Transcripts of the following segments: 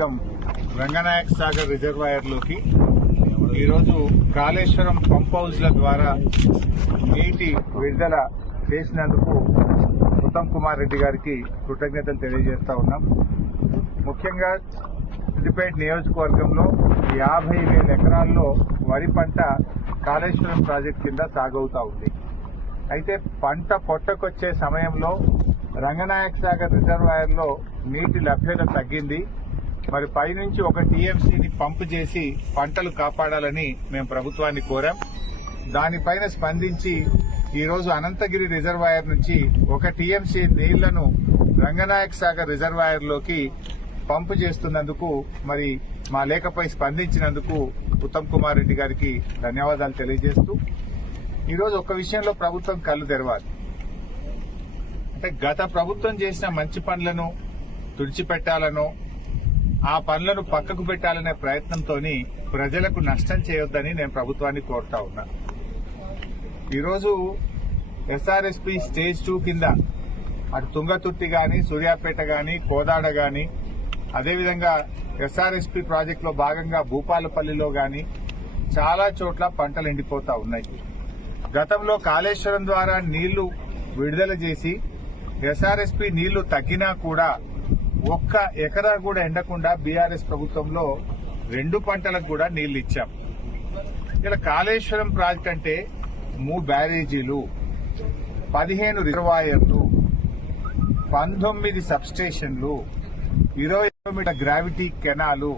రంగనాయక సాగర్ రిజర్వాయర్లోకి ఈరోజు కాళేశ్వరం పంప్ హౌజ్ల ద్వారా నీటి విడుదల చేసినందుకు ఉత్తమ్ కుమార్ రెడ్డి గారికి కృతజ్ఞతలు తెలియజేస్తా ఉన్నాం. ముఖ్యంగా సిద్దిపేట నియోజకవర్గంలో 50,000 ఎకరాల్లో వరి పంట కాళేశ్వరం ప్రాజెక్టు కింద సాగవుతా ఉంది. అయితే పంట పొట్టకొచ్చే సమయంలో రంగనాయక సాగర్ రిజర్వాయర్లో నీటి లభ్యత తగ్గింది. మరి పైనుంచి 1 టీఎంసీని పంపు చేసి పంటలు కాపాడాలని మేము ప్రభుత్వాన్ని కోరాం. దానిపైన స్పందించి ఈరోజు అనంతగిరి రిజర్వాయర్ నుంచి 1 టీఎంసీ నీళ్లను రంగనాయక సాగర్ రిజర్వాయర్లోకి పంపు చేస్తున్నందుకు మరి మా లేఖపై స్పందించినందుకు ఉత్తమ్ కుమార్ రెడ్డి గారికి ధన్యవాదాలు తెలియజేస్తూ ఈరోజు ఒక విషయంలో ప్రభుత్వం కళ్ళు తెరవాలి. అంటే గత ప్రభుత్వం చేసిన మంచి పనులను తుడిచిపెట్టాలనో ఆ పనులను పక్కకు పెట్టాలనే ప్రయత్నంతో ప్రజలకు నష్టం చేయొద్దని నేను ప్రభుత్వాన్ని కోరుతా ఉన్నా. ఈరోజు ఎస్ఆర్ఎస్పీ స్టేజ్ 2 కింద అటు తుంగతుర్తి గాని, సూర్యాపేట గాని, కోదాడ గాని, అదేవిధంగా ఎస్ఆర్ఎస్పీ ప్రాజెక్టులో భాగంగా భూపాలపల్లిలో గాని చాలా చోట్ల పంటలు ఎండిపోతా ఉన్నాయి. గతంలో కాళేశ్వరం ద్వారా నీళ్లు విడుదల చేసి ఎస్ఆర్ఎస్పీ నీళ్లు తగ్గినా కూడా 1 ఎకరా కూడా ఎండకుండా బీఆర్ఎస్ ప్రభుత్వంలో 2 పంటలకు కూడా నీళ్లు ఇచ్చాం. ఇలా కాళేశ్వరం ప్రాజెక్ట్ అంటే 3 బ్యారేజీలు, 15 రిజర్వాయర్లు, 19 సబ్స్టేషన్లు, 20 కిలోమీటర్ల గ్రావిటీ కెనాలు,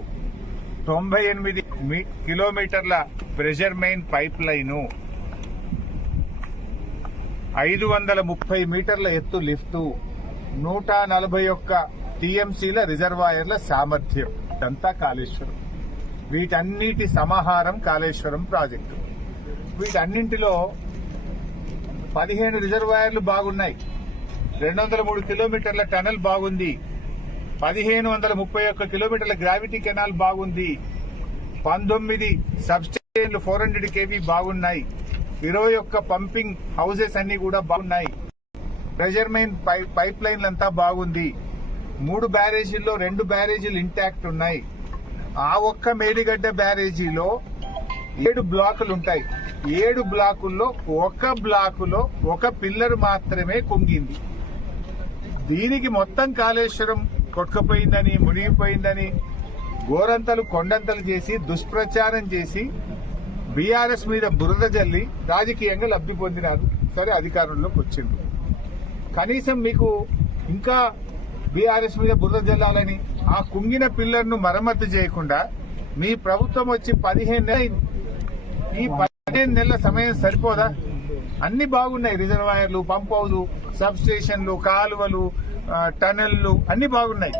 98 కిలోమీటర్ల ప్రెషర్ మెయిన్ పైప్ లైను, 530 మీటర్ల ఎత్తు లిఫ్టు, 141 టీఎంసీల రిజర్వాయర్ల సామర్థ్యం. ఇదంతా కాళేశ్వరం. వీటన్నిటి సమాహారం కాళేశ్వరం ప్రాజెక్టు. వీటన్నింటిలో 15 రిజర్వాయర్లు బాగున్నాయి, 203 కిలోమీటర్ల టనల్ బాగుంది, 1531 కిలోమీటర్ల గ్రావిటీ కెనాల్ బాగుంది, 19 సబ్స్టేషన్లు 400 kV బాగున్నాయి, 21 పంపింగ్ హౌసెస్ అన్ని కూడా బాగున్నాయి, ప్రెషర్ మెయిన్ పైప్ లైన్లంతా బాగుంది, 3 బ్యారేజీల్లో 2 బ్యారేజీలు ఇంటాక్ట్ ఉన్నాయి. ఆ ఒక్క మేడిగడ్డ బ్యారేజీలో 7 బ్లాకులు ఉంటాయి. 7 బ్లాకుల్లో 1 బ్లాకులో 1 పిల్లర్ మాత్రమే కుంగింది. దీనికి మొత్తం కాళేశ్వరం కొట్టుకుపోయిందని, మునిగిపోయిందని గోరంతలు కొండంతలు చేసి దుష్ప్రచారం చేసి బీఆర్ఎస్ మీద బురద జల్లి రాజకీయంగా లబ్ధి పొందినారు. సరే, అధికారంలోకి వచ్చింది. కనీసం మీకు ఇంకా బీఆర్ఎస్ మీద బురద జల్లాలని ఆ కుంగిన పిల్లర్ను మరమ్మతు చేయకుండా మీ ప్రభుత్వం వచ్చి 15 నెలలు. ఈ 15 నెలల సమయం సరిపోదా? అన్ని బాగున్నాయి. రిజర్వాయర్లు, పంప్ హౌస్, సబ్ స్టేషన్లు, కాలువలు, టనెళ్లు అన్ని బాగున్నాయి.